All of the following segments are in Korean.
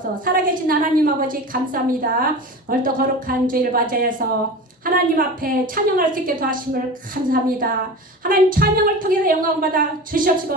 주옵소서. 살아계신 하나님 아버지 감사합니다. 오늘도 거룩한 주일 맞이해서 하나님 앞에 찬양할 수 있게 도와주심을 감사합니다. 하나님 찬양을 통해서 영광받아 주시옵시고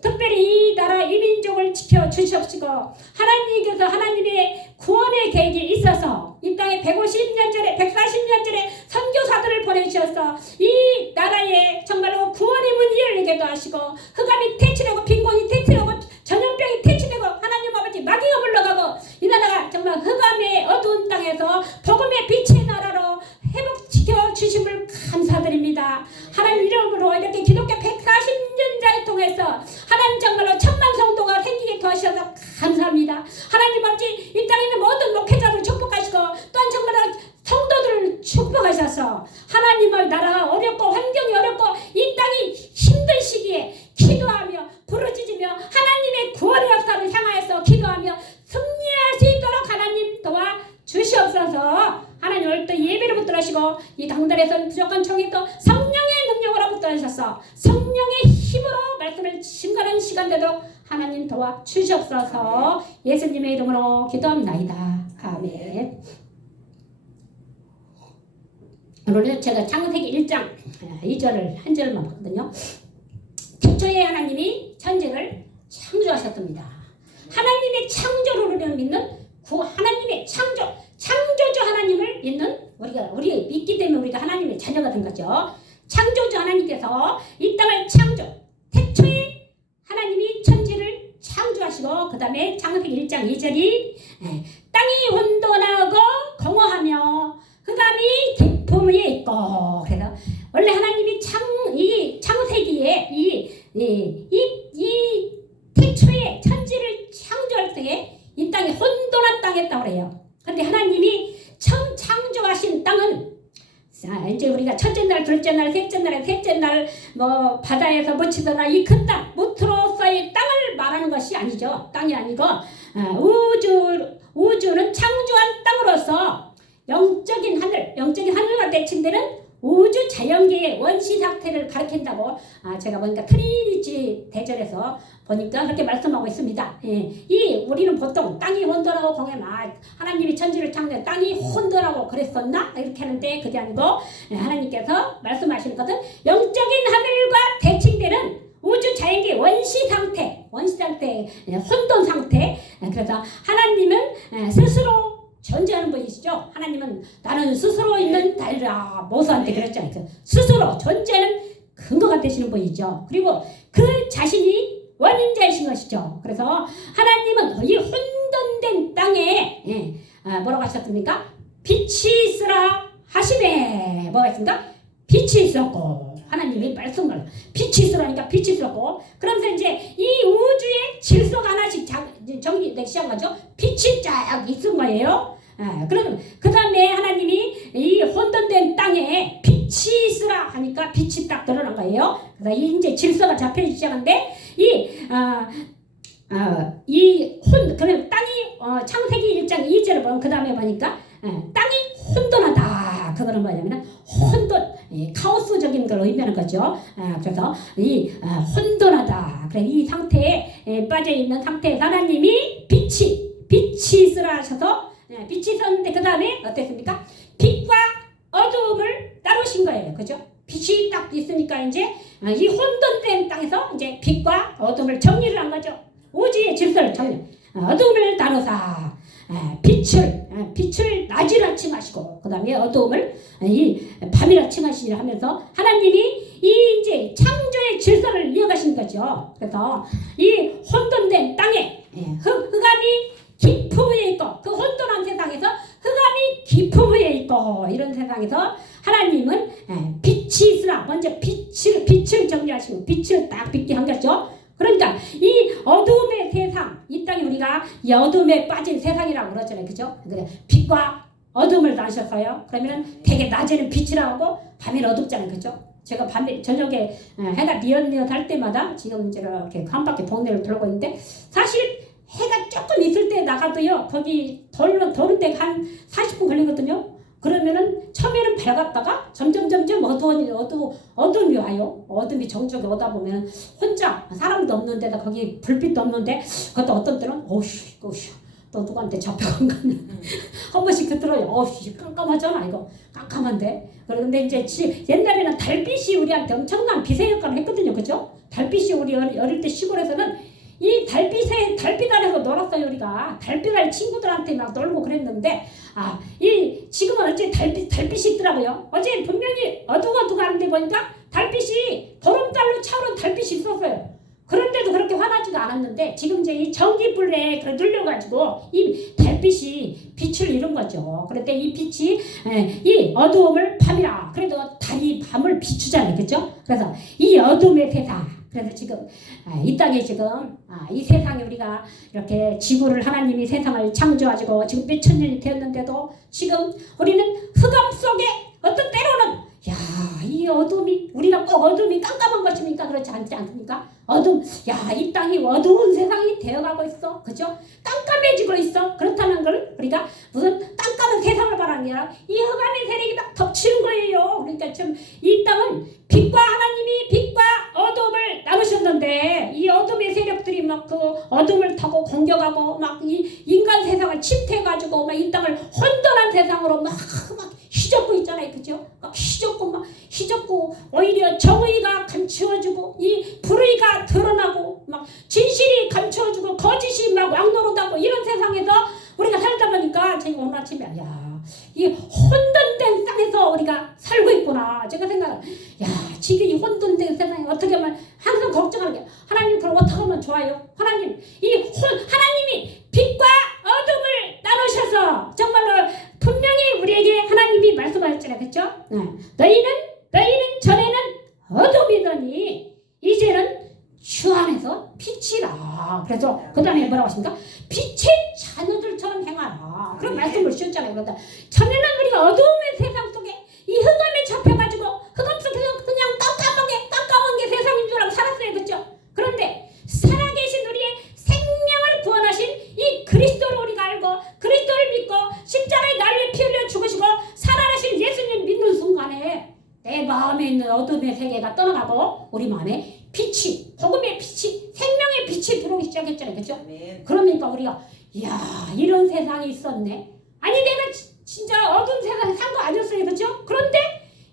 특별히 이 나라 이 민족을 지켜 주시옵시고 하나님께서 하나님의 구원의 계획이 있어서 이 땅에 150년 전에 140년 전에 선교사들을 보내주셔서 이 나라에 정말로 구원의 문이 열리게도 하시고 흑암이 퇴치되고 빈곤이 퇴치되고 전염병이 퇴치되고 하나님 아버지 마귀가 물러가고 이 나라가 정말 흑암의 어두운 땅에서 복음의 빛의 나라로 회복시켜 주심을 감사드립니다. 하나님 이름으로 이렇게 기독교 140년자를 통해서 하나님 정말로 천만 성도가 생기게 도와주셔서 감사합니다. 하나님 아버지 이 땅에 있는 모든 목회자들 축복하시고 또한 정말 성도들을 축복하셔서 하나님의 나라가 어렵고 환경이 어렵고 이 땅이 힘든 시기에 기도하며 부르짖으며 하나님의 구원의 역사를 향하여서 기도하며 승리할 수 있도록 하나님 도와 주시옵소서. 하나님 오늘 또 예배를 붙들으시고 이 강단에서는 무조건 총회도 성령의 능력으로 붙들으셔서 성령의 힘으로 말씀을 증거하는 시간 되도록 하나님 도와 주시옵소서. 예수님의 이름으로 기도합나이다. 아멘. 오늘은 제가 창세기 1장 2절을 한 절만 봤거든요. 태초에 하나님이 천지를 창조하셨습니다. 하나님의 창조를 믿는 하나님의 창조주 하나님을 믿는 우리가 믿기 때문에 우리가 하나님의 자녀가 된 거죠. 창조주 하나님께서 이 땅을 태초에 하나님이 천지를 창조하시고 그 다음에 창세기 1장 2절이 땅이 혼돈하고 공허하며 흑암이 깊음 위에 있고 그래서 원래 하나님이 이 창세기에 이 태초에 천지를 창조할 때에 이 땅이 혼돈한 땅이었다고 그래요. 그런데 하나님이 처음 창조하신 땅은 이제 우리가 첫째 날, 둘째 날, 셋째 날 뭐 바다에서 묻히거나 이 큰 땅, 무트로서의 땅을 말하는 것이 아니죠. 땅이 아니고 우주는 창조한 땅으로서 영적인 하늘과 대칭되는 우주 자연계의 원시 상태를 가리킨다고 제가 보니까 트리니티 대전에서 보니까 그렇게 말씀하고 있습니다. 우리는 보통 땅이 혼돈하고 공허하면 하나님이 천지를 창조해 땅이 혼돈하고 그랬었나? 이렇게 하는데 그게 아니고 하나님께서 말씀하시는 것은 영적인 하늘과 대칭되는 우주 자연계의 원시 상태, 혼돈 상태. 그래서 하나님은 스스로 존재하는 분이시죠. 하나님은 나는 스스로 있는 달이라 모세한테 그랬잖아요. 스스로 존재하는 근거가 되시는 분이죠. 그리고 그 자신이 원인자이신 것이죠. 그래서 하나님은 이 혼돈된 땅에 뭐라고 하셨습니까? 빛이 있으라 하시매 뭐가 있습니까? 빛이 있었고 하나님이 말씀을 빛이 있으라니까 빛이 있었고 그러면서 이제 이 우주의 질서가 하나씩 정리되기 시작한 거죠. 빛이 쫙 있은 거예요. 그러면 그 다음에 하나님이 이 혼돈된 땅에 빛이 있으라 하니까 빛이 딱 드러난 거예요. 그래서 이제 질서가 잡혀지기 시작하는데 그럼 땅이 창세기 1장 2절을 보면 그 다음에 보니까 땅이 혼돈하다. 그거는 뭐냐면 혼돈, 카오스적인 걸 의미하는 거죠. 그래서 이 혼돈하다. 그래 이 상태에 빠져 있는 상태에서 하나님이 빛이 있으라 하셔서 빛이 있었는데 그 다음에 어땠습니까? 빛과 어두움을 나누신 거예요. 그죠? 빛이 딱 있으니까 이제 이 혼돈된 땅에서 이제 빛과 어둠을 정리를 한 거죠. 우주의 질서를 정리. 어둠을 나누사 빛을 낮이라 칭하시고 그 다음에 어두움을 이 밤이라 칭하시라 하면서 하나님이 이 이제 창조의 질서를 이어가신 거죠. 그래서 이 혼돈된 땅에 흑암이 깊음 위에 있고 그 혼돈한 세상에서 흑암이 깊음 위에 있고 이런 세상에서 하나님은 빛이 있으라 먼저 빛을 정리하시고 빛을 딱 빛게 한 거죠. 그러니까 이 어둠의 세상 이 땅이 우리가 이 어둠에 빠진 세상이라고 그러잖아요. 그죠? 빛과 어둠을 나셨어요. 그러면 되게 낮에는 빛이라고 하고 밤에는 어둡잖아요. 그죠? 제가 밤에 저녁에 해가 뉘엿뉘엿 할 때마다 지금 이렇게 한 바퀴 동네를 돌고 있는데 사실 해가 조금 있을 때 나가도요 거기 도는 데가 한 40분 걸리거든요. 그러면은 처음에는 밝았다가 점점 어둠이 와요. 어둠이 정적이 오다 보면 혼자 사람도 없는 데다 거기 불빛도 없는데 그것도 어떤 때는 오슈 또 누구한테 잡혀간 거냐. 한 번씩 듣더라고요. 깜깜하잖아 이거. 깜깜한데. 그런데 이제 옛날에는 달빛이 우리한테 엄청난 빛의 역할을 했거든요. 그죠? 달빛이 우리 어릴 때 시골에서는 이 달빛 아래서 놀았어요. 우리가 달빛 아래 친구들한테 막 놀고 그랬는데 이 지금은 어째 달빛이 있더라고요. 어제 분명히 어둑어둑한데 보니까 달빛이 보름달로 차오른 달빛이 있었어요. 그런데도 그렇게 화나지가 않았는데 지금 이제 이 전기불에 눌려가지고 이 달빛이 빛을 잃은 거죠. 그런데 이 빛이 이 어두움을 밤이라 그래도 달이 밤을 비추잖아요. 그죠? 그래서 이 어둠의 세상 그래서 지금 이 땅에 지금 이 세상에 우리가 이렇게 지구를 하나님이 세상을 창조하시고 지금 몇천 년이 되었는데도 지금 우리는 흑암 속에 어떤 때로는 이 어둠이 우리가 꼭 어둠이 깜깜한 것입니까? 그렇지 않지 않습니까? 어둠 이 땅이 어두운 세상이 되어가고 있어. 그죠? 깜깜해지고 있어. 그렇다는 걸 우리가 무슨 깜깜한 세상을 말하는 게 아니라 이 흑암의 세력이 막 덮치는 거예요. 그러니까 지금 이 땅은 빛과 하나님이 빛과 어둠을 나누셨는데 이 어둠의 세력들이 막 그 어둠을 타고 공격하고 막 이 인간 세상을 침투해가지고 막 이 땅을 혼돈한 세상으로 막 휘젓고 있잖아요. 그죠? 막 휘젓고 오히려 정의가 감추어지고 이 불의가 드러나고 막 진실이 감추어지고 거짓이 막 왕노릇하고 이런 세상에서 우리가 살다 보니까 제가 오늘 아침에 이 혼돈된 땅에서 우리가 살고 있구나. 제가 지금 이 혼돈된 세상에 어떻게 하면 항상 걱정하는 게 하나님 그럼 어떻게 하면 좋아요? 하나님이 빛과 어둠을 나누셔서 정말로 분명히 우리에게 하나님이 말씀하셨잖아요. 그렇죠? 너희는 전에는 어둠이더니 이제는 주 안에서 빛이라. 그래서 그 다음에 뭐라고 하십니까? 빛의 자녀들처럼 행하라. 그런 말씀을 주셨잖아요. 그러니까 전에는 우리가 어두움의 세상 속에 이 흑암에 잡혀가지고 흑암 속에서 그냥 깜깜한 게 세상인 줄 알고 살았어요. 그렇죠? 그런데 살아계신 우리의 생명을 구원하신 이 그리스도를 우리가 알고 그리스도를 믿고 십자가의 날에 피 흘려 죽으시고 살아나신 예수님 믿는 순간에 내 마음에 있는 어둠의 세계가 떠나가고 우리 마음에 빛이, 복음의 빛이, 생명의 빛이 들어오기 시작했잖아요. 그렇죠? 그러니까 우리가 이런 세상이 있었네. 아니 내가 진짜 어두운 세상에 산 거 아니었어요. 그렇죠? 그런데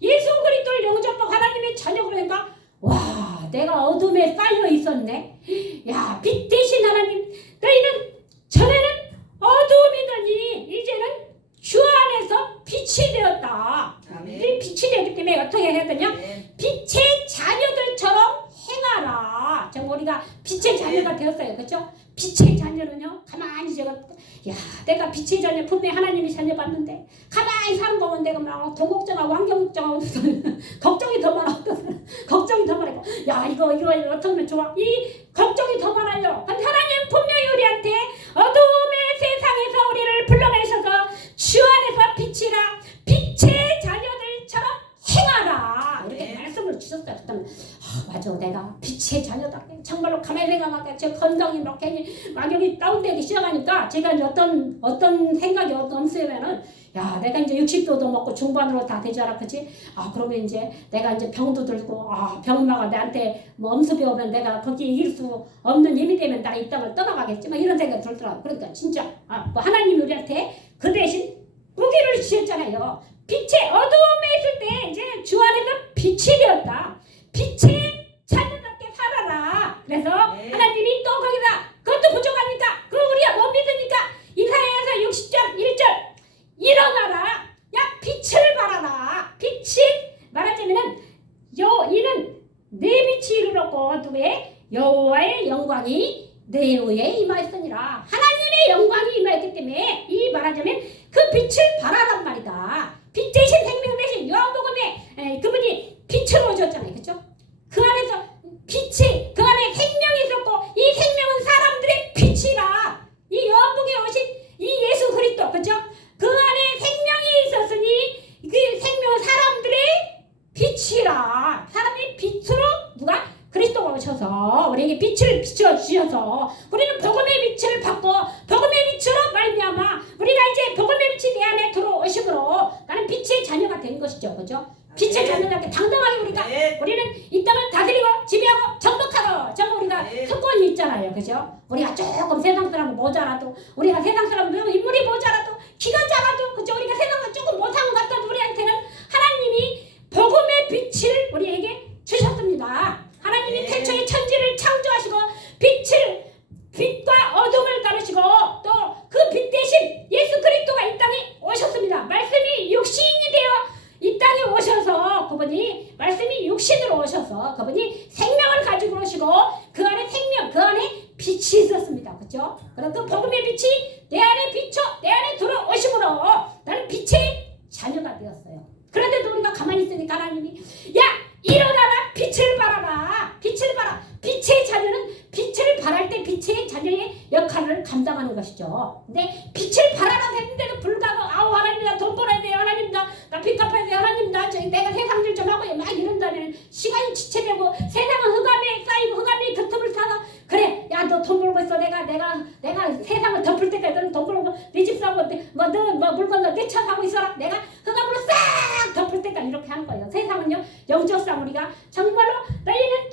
예수 그리스도를 영접하고 하나님의 자녀 그러니까 내가 어둠에 쌓여 있었네. 빛 대신 하나님 너희는 전에는 어두움이더니 이제는 주 안에서 빛이 되었다. 이 빛이 되기 때문에 어떻게 해야 되냐? 빛의 자녀들처럼 행하라. 정말 우리가 빛의 자녀가 되었어요. 그렇죠? 빛의 자녀는요. 가만히 내가 빛의 자녀 분명히 하나님이 자녀 받는데 가만히 사는 거면 내가 막 돈 걱정하고 환경 걱정하고 걱정이 더 많아. 걱정이 더 많아. 이거 어떻게 하면 좋아? 이 걱정이 더 많아요. 근데 하나님 분명히 우리한테 어두움의 세상에서 우리를 불러내셔서 주 안에서 빛이라 빛의 자녀들처럼 행하라. 이렇게 말씀을 주셨어요. 그랬더니 맞아 내가 빛의 자녀다. 정말로 가만히 생각하니까 제 건강이 막 괜히 막연히 다운되기 시작하니까 제가 이제 어떤 생각이 엄수면은 내가 이제 60도도 먹고 중반으로 다 되잖아. 그치? 그러면 이제 내가 이제 병도 들고 병마가 나한테 뭐 엄습이 오면 내가 거기 이길 수 없는 힘이 되면 나 이 땅을 떠나가겠지. 막 이런 생각이 들더라고. 그러니까 진짜 뭐 하나님이 우리한테 그 대신 무기를 주셨잖아요. 빛의 어두움에 있을 때 이제 주 안에서 빛이 되었다. 빛의 자녀답게 살아라. 그래서 하나님이 또 거기다 그것도 부족합니까? 그거 우리가 못 믿으니까 이사야서 60장 1절 일어나라. 빛을 발하라. 빛이 말하자면은 이는 내 빛이 이르렀고 어둠에 여호와의 영광이 내 위에 임하였으니라. 하나님의 영광이 임하였기 때문에 이 말하자면 그 빛을 발하란 말이다. 빛 대신 생명 대신 요한복음에 그분이 빛을 오셨잖아요. 그렇죠? 그 안에서 빛이 그 안에 생명이 있었고 이 생명은 사람들의 빛이라. 이 요한복음에 오신 이 예수 그리스도 그렇죠? 그 안에 생명이 있었으니 그 생명은 사람들의 빛이라. 사람의 빛으로 누가? 그리스도가 오셔서 우리에게 빛을 비춰주셔서 우리는 복음의 빛을 받고 복음의 빛으로 말미암아 우리가 이제 복음의 빛이 내 안에 들어오심으로 나는 빛의 자녀가 된 것이죠. 그죠? 빛의 자녀답게 당당하게 우리는 이 땅을 다스리고 지배하고 정복하고 정말 우리가 특권이 있잖아요. 그죠? 우리가 조금 세상 사람 모자라도, 우리가 세상 사람 인물이 모자라도, 키가 작아도, 그죠? 우리가 세상을 조금 못한 것 같아도 우리한테는 하나님이 복음의 빛을 우리에게 주셨습니다. 하나님이 태초에 천지를 창조하시고 빛과 어둠을 다루시고 또 그 빛 대신 예수 그리스도가 이 땅에 오셨습니다. 말씀이 육신이 되어 이 땅에 오셔서 그분이 말씀이 육신으로 오셔서 그분이 생명을 가지고 오시고 그 안에 생명, 그 안에 빛이 있었습니다. 그렇죠? 그럼 그 복음의 빛이 내 안에 비춰 내 안에 들어오심으로 나는 빛의 자녀가 되었어요. 그런데도 우리가 가만히 있으니까 하나님이 야 일어나라 빛을 발하라 빛을 발하. 빛의 자녀는 빛을 발할 때 빛의 자녀의 역할을 감당하는 것이죠. 근데 빛을 발하라 했는데도 불구하고 아우 하나님 나 돈 벌어야 돼요. 하나님 나 빚 갚아야 돼요. 하나님 나 내가 세상 일 좀 하고 막 이런다면 시간이 지체되고 세상은 흑암에 쌓이고 흑암이 그 틈을 타서 그래 야 너 돈 벌고 있어 내가 세상을 덮을 때까지 너는 돈 벌고 네 집 사고 뭐 물건 내 차 사고 있어라 내가 흑암으로 싹 덮을 때까지 이렇게 하는 거예요. 세상은요 영적상 우리가 정말로 너희는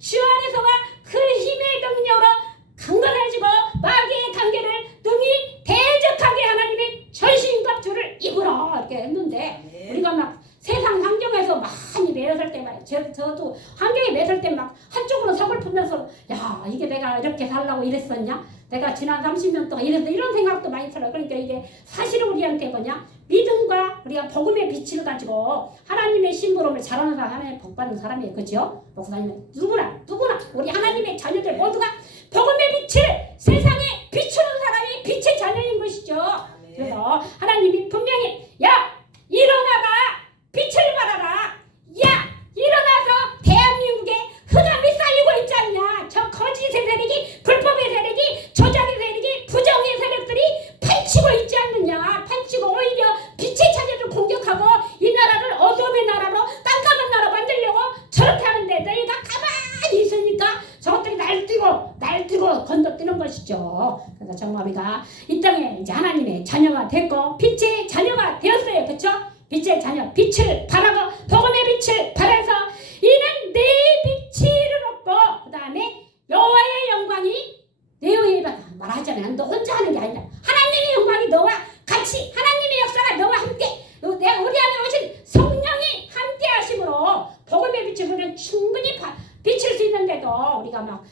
주 안에서가 그 힘의 능력으로 강건해지고 마귀의 관계를 능히 대적하게 하나님의 전신과 주를 입으라 이렇게 했는데 우리가 막 세상 환경에서 많이 매였을 때 말이에요. 저도 환경에 매였을 때 막 한쪽으로 서글프면서 야 이게 내가 이렇게 살라고 이랬었냐? 내가 지난 30년 동안 이런 생각도 많이 들어요. 그러니까 이게 사실은 우리한테 뭐냐? 믿음과 우리가 복음의 빛을 가지고 하나님의 심부름을 잘하는 사람, 하나님의 복 받는 사람이에요. 그죠? 목사님은 누구나 우리 하나님의 자녀들 모두가 복음의 빛을 세상에 비추는 사람이 빛의 자녀인 것이죠. 그래서 하나님이 분명히 야 일어나라 빛을 발하라 야 일어나서 대한민국에 흑암이 쌓이고 있지 않냐. 저 거짓의 세력이 불법의 세력이 조작의 세력이 부정의 세력들이 판치고 있지 않느냐. 판치고 오히려 빛의 자녀를 공격하고 이 나라를 어둠의 나라로 깜깜한 나라 만들려고 저렇게 하는데 너희가 가만히 있으니까 저것들이 날뛰고 건너뛰는 것이죠. 그래서 정말 우리가 이 땅에 이제 하나님의 자녀가 됐고 빛의 자녀가 되었어요. 그렇죠? 빛의 자녀 빛을 발하고 복음의 빛을 발해서 이는 내 빛을 얻고 그 다음에 여호와의 영광이 내 위에 말하자면 너 혼자 하는 게 아니라 하나님의 영광이 너와 같이 하나님의 역사가 너와 함께 내가 우리 안에 오신 성령이 함께 하심으로 복음의 빛을 우리는 충분히 비칠 수 있는데도 우리가 막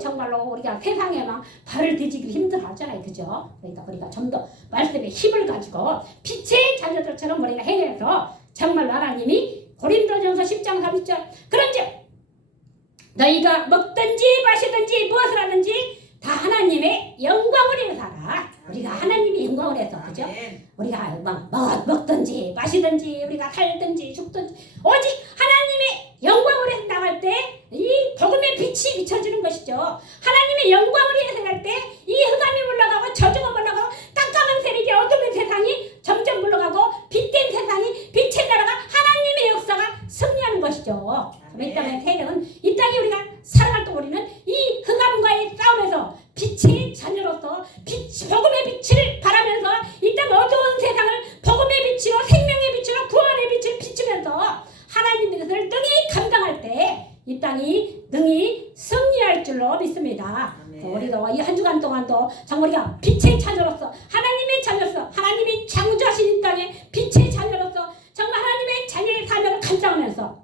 정말로 우리가 세상에 막 발을 뒤지기 힘들어 하잖아요. 그죠? 그러니까 우리가 좀 더 말씀의 힘을 가지고 빛의 자녀들처럼 우리가 행해서 정말 하나님이 고린도전서 10장 30절 그런즉 너희가 먹든지 마시든지 무엇을 하든지 다 하나님의 영광을 위해서 하라. 우리가 하나님의 영광을 해서 그죠? 우리가 막 먹든지 마시든지 우리가 살든지 죽든지 오직 하나님의 영광을 해서 나갈 때 이 복음의 빛이 비춰지는 것이죠. 하나님의 영광을 위해서 갈 때 이 흑암이 물러가고 저주가 물러가고 깜깜한 세력이 어둠의 세상이 점점 물러가고 빛된 세상이 빛의 나라가 하나님의 역사가 승리하는 것이죠. 이 땅의 세력은 이 땅에 우리가 살아갈 때 우리는 이 흑암과의 싸움에서 빛의 자녀로서 복음의 빛을 바라면서 이 땅 어두운 세상을 복음의 빛으로 생명의 빛으로 구원의 빛을 비추면서 하나님의 뜻을 능히 감당할 때 이 땅이 능히 승리할 줄로 믿습니다. 우리가 이 한 주간 동안도 정말 우리가 빛의 자녀로서 하나님의 자녀로서 하나님이 창조하신 이 땅에 빛의 자녀로서 정말 하나님의 자녀의 사명을 감당하면서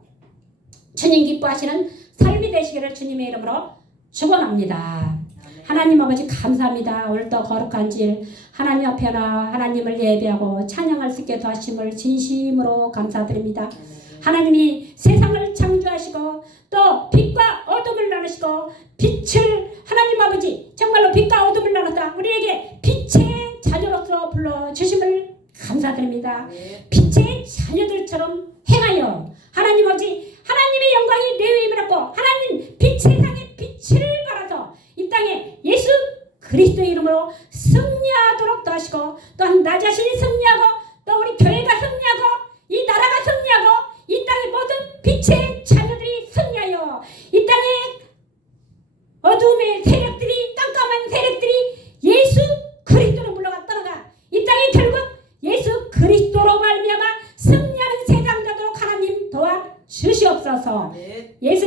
주님 기뻐하시는 삶이 되시기를 주님의 이름으로 축원합니다. 하나님 아버지 감사합니다. 오늘도 거룩한 질 하나님 앞에나 하나님을 예배하고 찬양할 수 있게 도와주심을 진심으로 감사드립니다. 하나님이 세상을 창조하시고 또 빛과 어둠을 나누시고 빛을 하나님 아버지 정말로 빛과 어둠을 나눴다 우리에게 빛의 자녀로서 불러주심을 감사드립니다. 빛의 자녀들처럼 행하여 하나님 아버지 하나님의 영광이 내 위에 임하고 하나님 빛 세상에 빛을 발하서 이 땅에 예수 그리스도의 이름으로 승리하도록 도와주시고 또한 나 자신이 승리하고 또 우리 교회가 승리하고 이 나라가 승리하고 이 땅의 모든 빛의 자녀들이 승리하여 이 땅에 어둠의 세력들이 깜깜한 세력들이 예수 그리스도로 물러가 떠나가 이 땅에 결국 예수 그리스도로 말미암아 승리하는 세상 되도록 하나님 도와 주시옵소서. 예수